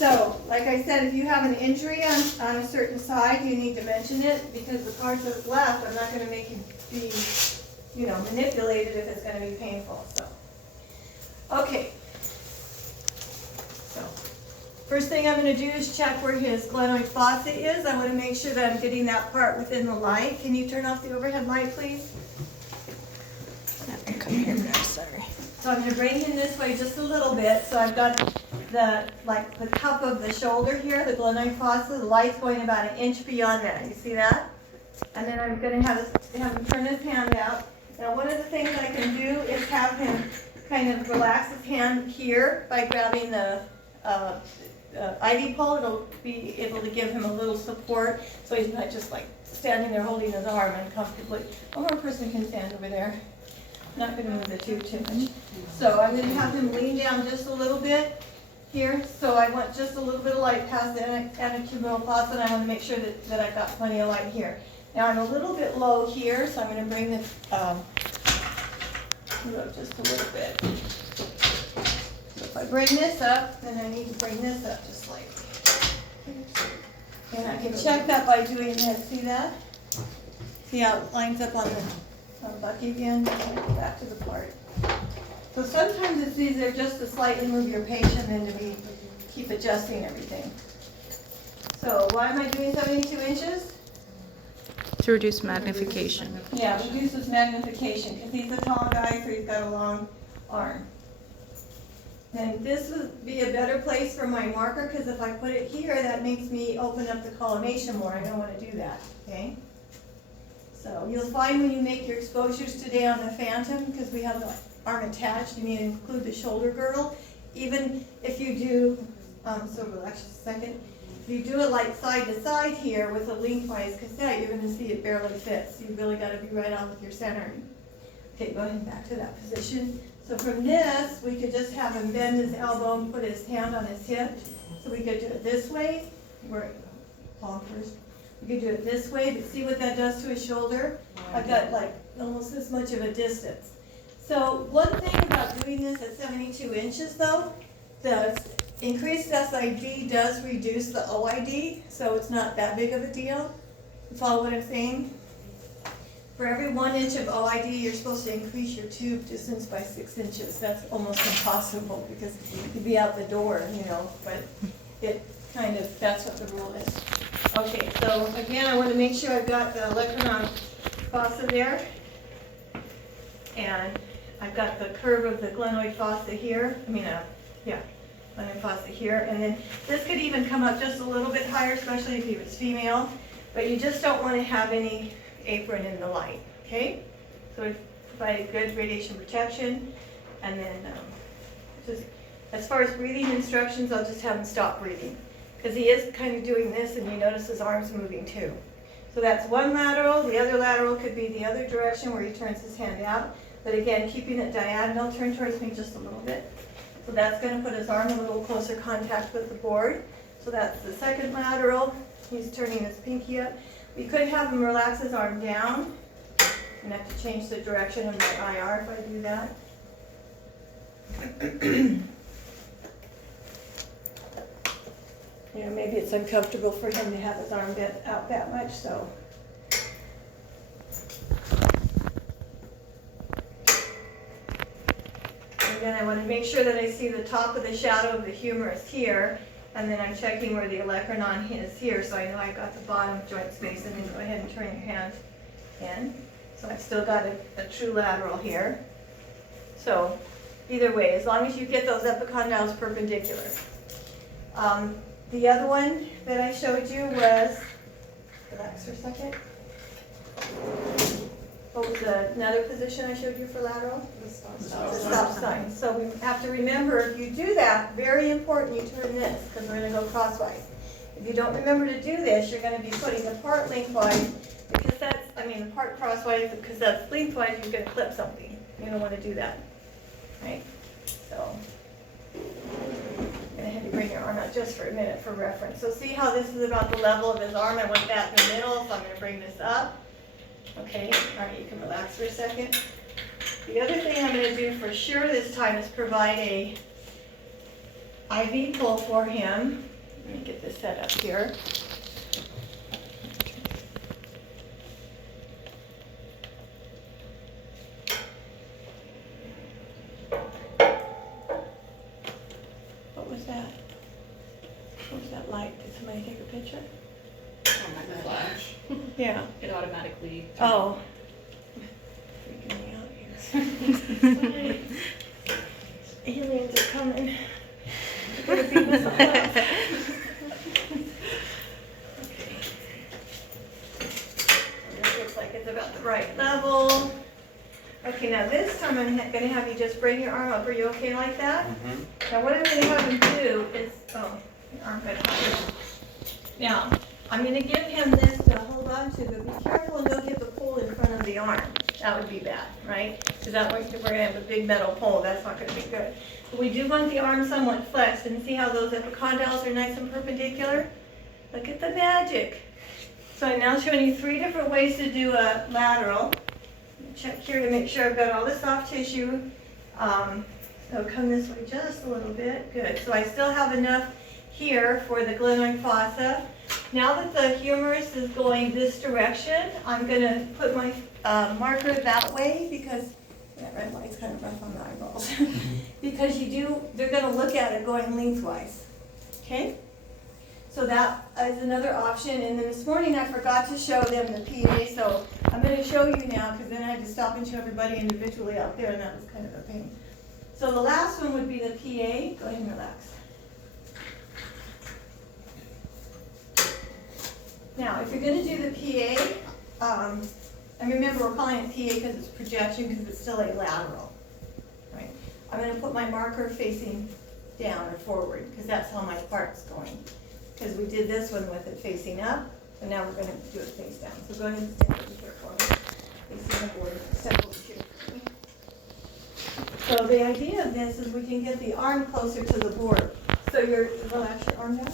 So, like I said, if you have an injury on a certain side, you need to mention it, because the cards that's left, I'm not gonna make you be, you know, manipulated if it's gonna be painful, so. Okay. So, first thing I'm gonna do is check where his glenoid fossa is. I wanna make sure that I'm getting that part within the light. Can you turn off the overhead light, please? Come here, no, sorry. So I'm gonna bring him this way just a little bit, so I've got the cup of the shoulder here, the glenoid fossa, the light's going about an inch beyond that, you see that? And then I'm gonna have him turn his hand out. Now one of the things I can do is have him kind of relax his hand here by grabbing the IV pole. It'll be able to give him a little support, so he's not just like standing there holding his arm uncomfortably. One more person can stand over there. Not going to move the tube too much. So I'm going to have him lean down just a little bit here. So I want just a little bit of light past the antecubital fossa, and I want to make sure that I've got plenty of light here. Now I'm a little bit low here, so I'm going to bring this up just a little bit. So if I bring this up, then I need to bring this up just slightly. And I can check that by doing this. See that? See how it lines up on Bucky again? Back to the part. So sometimes it's easier just to slightly move your patient than to keep adjusting everything. So why am I doing 72 inches? To reduce magnification. Yeah, reduces magnification because he's a tall guy, so he's got a long arm. And this would be a better place for my marker, because if I put it here, that makes me open up the collimation more. I don't want to do that, okay? So you'll find when you make your exposures today on the Phantom, because we have the arm attached, you need to include the shoulder girdle. Even if you do, so relax just a second. If you do it like side to side here with a lengthwise cassette, you're going to see it barely fits. You really got to be right on with your centering. Okay, go ahead back to that position. So from this, we could just have him bend his elbow and put his hand on his hip. So we could do it this way, where palm first. We could do it this way, but see what that does to his shoulder? I've got like almost this much of a distance. So one thing about doing this at 72 inches though, the increased SID does reduce the OID, so it's not that big of a deal. Follow what I'm saying? For every 1 inch of OID, you're supposed to increase your tube distance by 6 inches. That's almost impossible because you'd be out the door, you know, but it kind of, that's what the rule is. Okay, so again, I want to make sure I've got the electron fossa there. And I've got the curve of the glenoid fossa here. Glenoid fossa here. And then this could even come up just a little bit higher, especially if he was female. But you just don't want to have any apron in the light, okay? So we've provided good radiation protection. And then just as far as breathing instructions, I'll just have him stop breathing. Because he is kind of doing this, and you notice his arms moving too. So that's one lateral. The other lateral could be the other direction where he turns his hand out. But again, keeping it diagonal, turn towards me just a little bit. So that's going to put his arm a little closer contact with the board. So that's the second lateral. He's turning his pinky up. We could have him relax his arm down. And have to change the direction of my IR if I do that. You know, maybe it's uncomfortable for him to have his arm bent out that much, so. And then I want to make sure that I see the top of the shadow of the humerus here, and then I'm checking where the olecranon is here, so I know I got the bottom joint space, and then go ahead and turn your hand in. So I've still got a true lateral here. So either way, as long as you get those epicondyles perpendicular. The other one that I showed you was, relax for a second. What was another position I showed you for lateral? The stop sign. So we have to remember, if you do that, very important, you turn this, because we're going to go crosswise. If you don't remember to do this, you're going to be putting the part lengthwise, because that's, the part crosswise, because that's lengthwise, you're going to clip something. You don't want to do that, right? So. I'm going to have you bring your arm out just for a minute for reference. So see how this is about the level of his arm? I want that in the middle, so I'm going to bring this up. Okay, all right, you can relax for a second. The other thing I'm going to do for sure this time is provide a IV pull for him. Let me get this set up here. What was that? What was that light? Did somebody take a picture? The flash. Yeah. It automatically. Oh. Freaking me out here. Aliens are coming. They're gonna beat us all up. Okay. This looks like it's about the right level. Okay, now this time I'm gonna have you just bring your arm up. Are you okay like that? Now what I'm gonna have him do is, oh, your arm got higher. Now, I'm gonna give him this to hold on to, but be careful and don't hit the pole in front of the arm. That would be bad, right? Because that way we're gonna have a big metal pole, that's not gonna be good. But we do want the arm somewhat flexed, and see how those epicondyles are nice and perpendicular? Look at the magic. So I'm now showing you 3 different ways to do a lateral. Check here to make sure I've got all the soft tissue. So come this way just a little bit, good. So I still have enough here for the glenoid fossa. Now that the humerus is going this direction, I'm going to put my marker that way because that red light's kind of rough on the eyeballs. Because they're going to look at it going lengthwise. Okay? So that is another option. And then this morning I forgot to show them the PA, so I'm going to show you now because then I had to stop and show everybody individually out there, and that was kind of a pain. So the last one would be the PA. Go ahead and relax. Now, if you're going to do the PA, and remember we're calling it PA because it's projection because it's still a lateral, right? I'm going to put my marker facing down or forward because that's how my part's going. Because we did this one with it facing up, so now we're going to do it face down. So go ahead and stand over here for me. Facing the board, step over here for me. So the idea of this is we can get the arm closer to the board. So relax your arm down.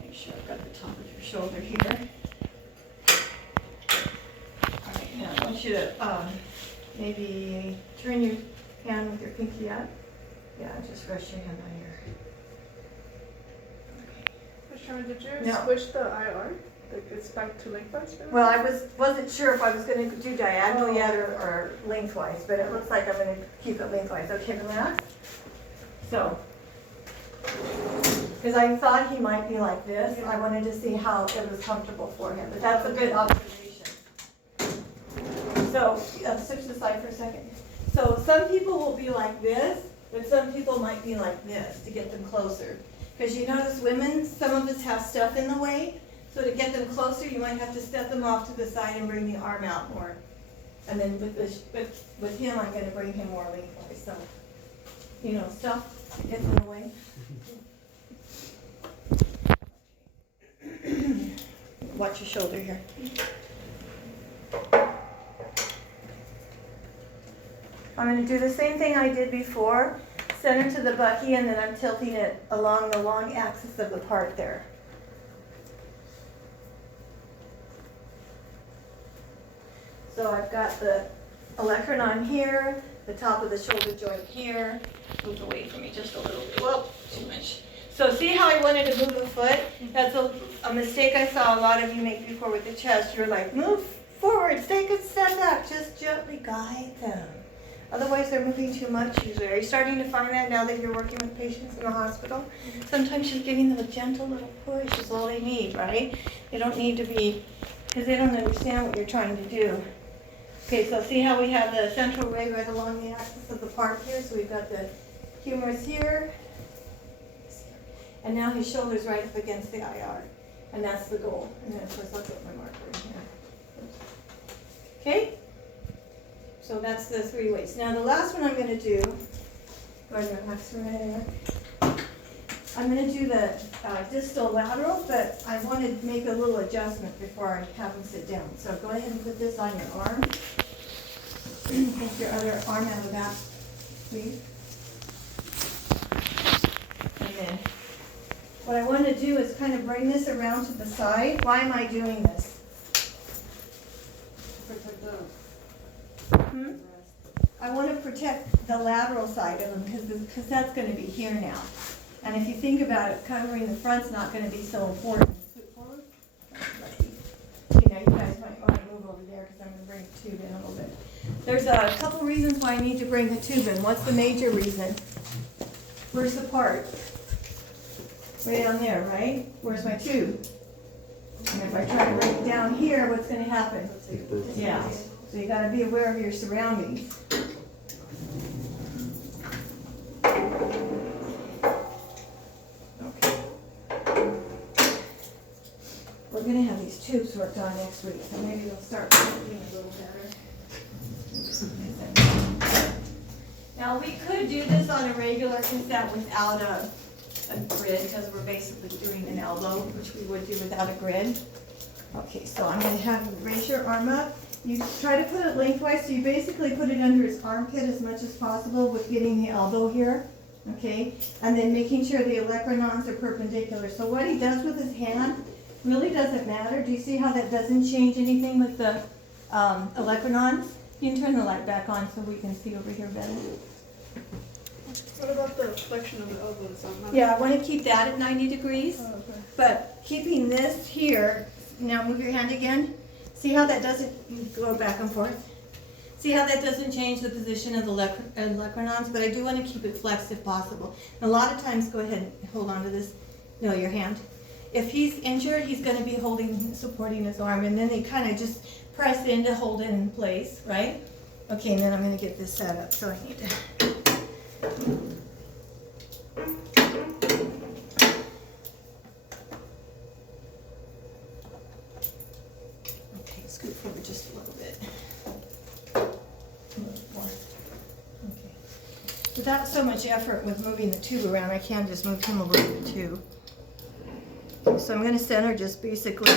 Make sure I've got the top of your shoulder here. All right, now I want you to maybe turn your hand with your pinky up. Yeah, just rest your hand on your. Did you No. switch the IR? Like it's back to lengthwise? Well, I wasn't sure if I was going to do diagonal yet or lengthwise, but it looks like I'm going to keep it lengthwise. Okay, relax. So, because I thought he might be like this, I wanted to see how it was comfortable for him. But that's a good observation. So, switch the side for a second. So some people will be like this, but some people might be like this to get them closer. Because you notice women, some of us have stuff in the way, so to get them closer, you might have to step them off to the side and bring the arm out more. And then with him, I'm going to bring him more lengthwise. So, stuff that gets in the way. Watch your shoulder here. I'm going to do the same thing I did before. Center to the Bucky, and then I'm tilting it along the long axis of the part there. So I've got the electron on here, the top of the shoulder joint here. Move away from me just a little bit. Whoa, too much. So see how I wanted to move a foot? That's a mistake I saw a lot of you make before with the chest. You're like, move forward, take a step back, just gently guide them. Otherwise, they're moving too much usually. Are you starting to find that now that you're working with patients in the hospital? Sometimes just giving them a gentle little push is all they need, right? They don't need to be, because they don't understand what you're trying to do. Okay, so see how we have the central ray right along the axis of the part here? So we've got the humerus here. And now his shoulder's right up against the IR. And that's the goal. And then, of course, I'll put my marker in here. Okay? So that's the 3 ways. Now the last one I'm going to do, I'm going to do the distal lateral, but I want to make a little adjustment before I have him sit down. So go ahead and put this on your arm. Take your other arm out of the back, please. And then what I want to do is kind of bring this around to the side. Why am I doing this? I wanna protect the lateral side of them, because that's gonna be here now. And if you think about it, covering the front's not gonna be so important. Scoot forward. Okay, now you guys might wanna move over there, because I'm gonna bring the tube in a little bit. There's a couple reasons why I need to bring the tube in. What's the major reason? Where's the part? Way down there, right? Where's my tube? And if I try to bring it down here, what's gonna happen? Yeah, so you gotta be aware of your surroundings. Okay. We're gonna have these tubes worked on next week, so maybe they'll start working a little better. Now, we could do this on a regular cassette without a grid, because we're basically doing an elbow, which we would do without a grid. Okay, so I'm gonna have you raise your arm up. You try to put it lengthwise, so you basically put it under his armpit as much as possible with getting the elbow here, okay? And then making sure the olecranons are perpendicular. So what he does with his hand really doesn't matter. Do you see how that doesn't change anything with the olecranons? You can turn the light back on so we can see over here better. What about the flexion of the elbows? Yeah, I want to keep that at 90 degrees, Oh, okay. but keeping this here, now move your hand again. See how that doesn't go back and forth? See how that doesn't change the position of the olecranons, but I do want to keep it flexed if possible. And a lot of times, go ahead and hold on to this. No, your hand. If he's injured, he's going to be supporting his arm, and then they kind of just press in to hold it in place, right? Okay, and then I'm going to get this set up, so I need to. Okay, scoot forward just a little bit. A little more. Okay. Without so much effort with moving the tube around, I can just move him a little bit too. So I'm going to center just basically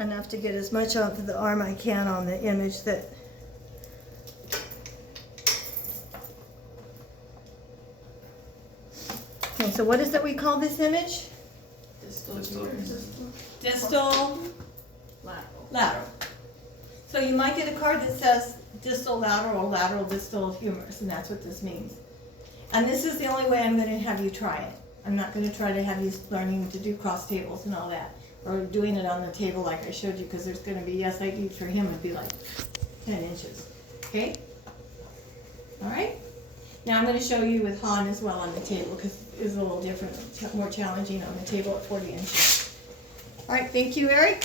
enough to get as much of the arm I can on the image that. Okay, so what is it we call this image? Distal. Distal lateral. So you might get a card that says distal lateral, lateral distal humerus, and that's what this means. And this is the only way I'm going to have you try it. I'm not going to try to have you learning to do cross tables and all that, or doing it on the table like I showed you, because there's going to be, yes, I do for him, it'd be like 10 inches. Okay? All right? Now I'm going to show you with Han as well on the table, because it's a little different, more challenging on the table at 40 inches. All right, thank you, Eric.